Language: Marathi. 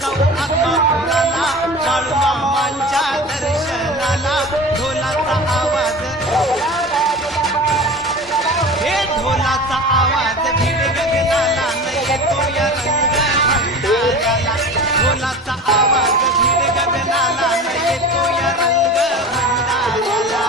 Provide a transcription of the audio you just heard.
जाऊ आत्मापुराला, बाळूमामांच्या दर्शनाला. ढोलाचा आवाज, हे ढोलाचा आवाज भिड गगनाला, न येतो या रंग भंडाऱ्याला. ढोलाचा आवाज भिड गगनाला, न येतो या रंग भंडाऱ्याला.